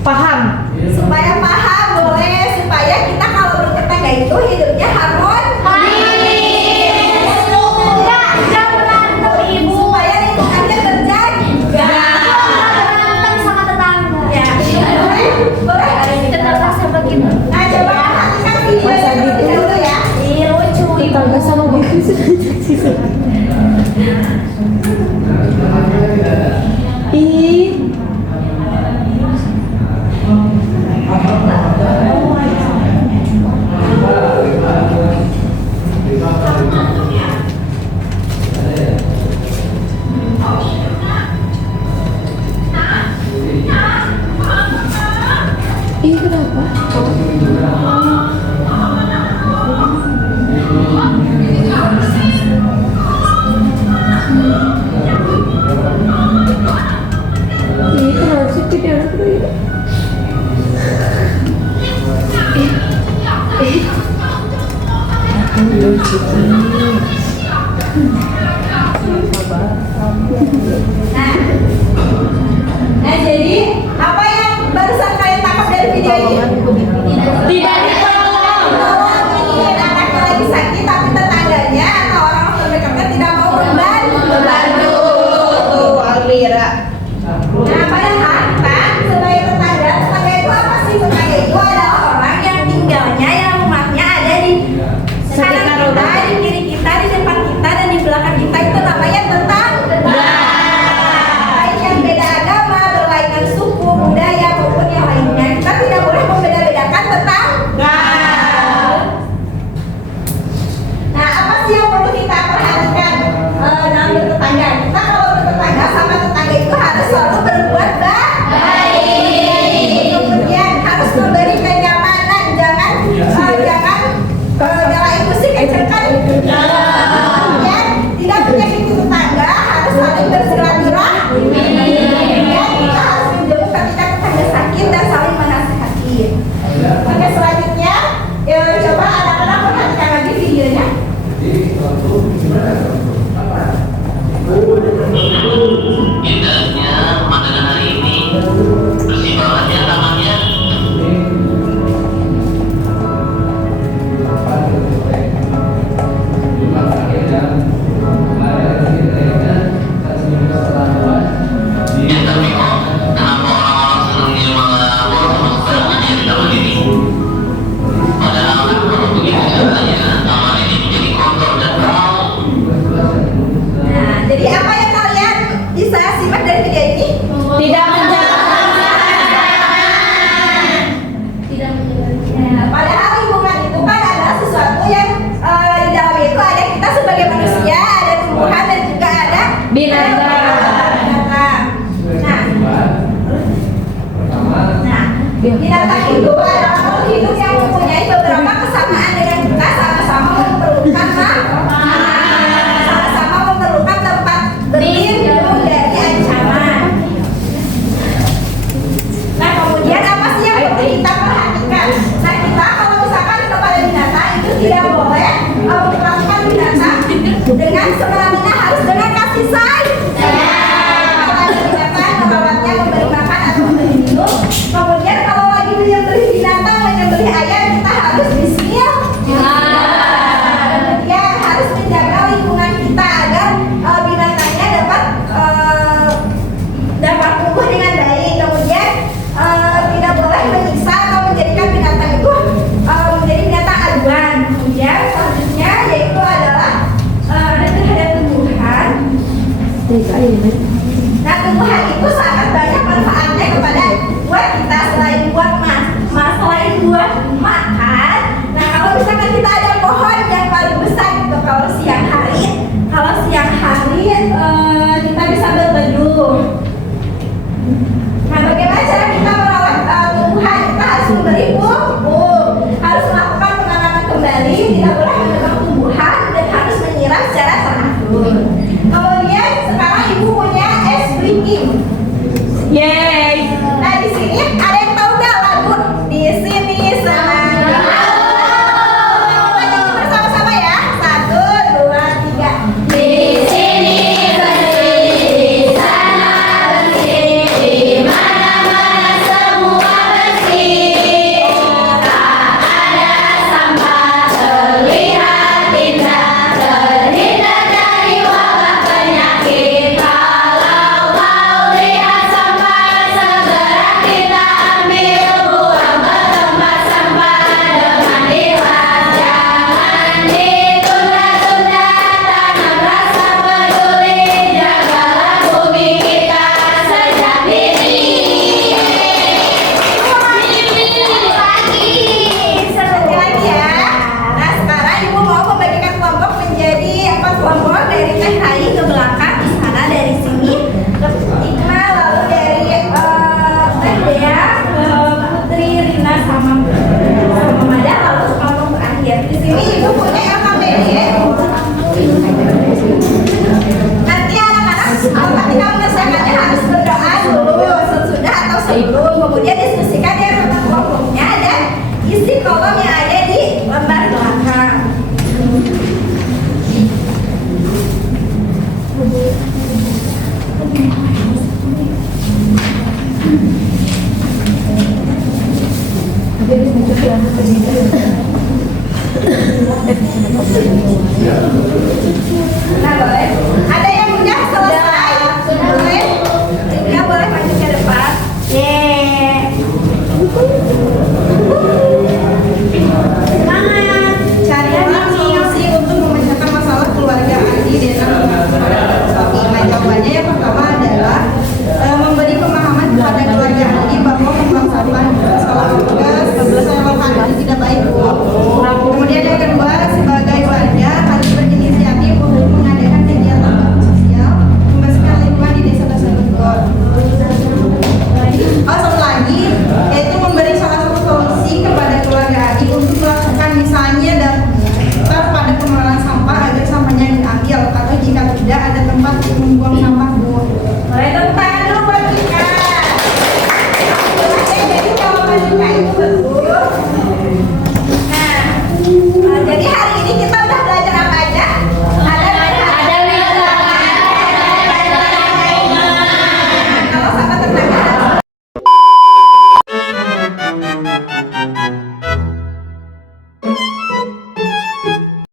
Paham. Supaya paham boleh, supaya kita kalau bertetangga itu hidupnya harmonis. Enggak berantem ibu. Supaya lingkungannya terjaga. Berantem sama tetangga. Ya. Boleh. Tetangga sama kita. Nah coba perhatikan video yang terlebih dahulu ya. Iya lucu. Tetangga sama gitu. Ih. Ini kenapa? Ini kenapa sih tidak ada ya? Nah jadi apa yang barusan kalian tangkap dari video ini? Tidak ditolong. Ini anaknya lagi sakit tapi tetangganya atau orang terdekatnya tidak mau membantu. Tuh Almira. Nah padahal kan sebagai tetangga itu apa sih? Tetangga itu adalah orang yang tinggalnya, yang rumahnya ada di kanan kita, di kiri kita, di depan kita, dan di belakang kita. Itu namanya tetangga. Baik yang beda agama, berlainan suku, budaya maupun yang lainnya, kita tidak boleh membeda-bedakan tetangga. Nah apa sih yang perlu kita perhatikan dalam bertetangga? Kita kalau bertetangga sama tetangga itu harus selalu berbuat baik. Kemudian harus memberi kenyamanan, jangan nyalain musik kencengkan. Kemudian tidak menyakiti tetangga, harus saling bersilaturahmi. Kemudian kita harus menjauh ketika tetangga sakit dan saling menasihati. Oke selanjutnya, coba anak-anak perhatikan lagi videonya. Indahnya pemandangan hari ini, bersih banget ya tamannya. Ya tapi kok kenapa orang-orang senangnya malah boros terus di taman ini? Padahal kan kalau begitu caranya taman ini menjadi kotor dan bau. Nah, jadi apa yang kalian bisa simak dari video ini? Tidak menjalankan. Nah, padahal lingkungan itu kan adalah sesuatu yang di dalamnya itu ada kita sebagai manusia, ada tumbuhan dan juga ada Binatang. Nah, binatang itu adalah makhluk hidup yang mempunyai beberapa kesamaan dengan kita, sama-sama memerlukan sama-sama memerlukan tempat berlindung dari ancaman. Nah, kemudian apa sih yang perlu kita perhatikan? Nah, kita kalau misalkan kepada binatang itu tidak boleh memperlakukan binatang dengan semena-mena, harus dengan kasih sayang. Jadi,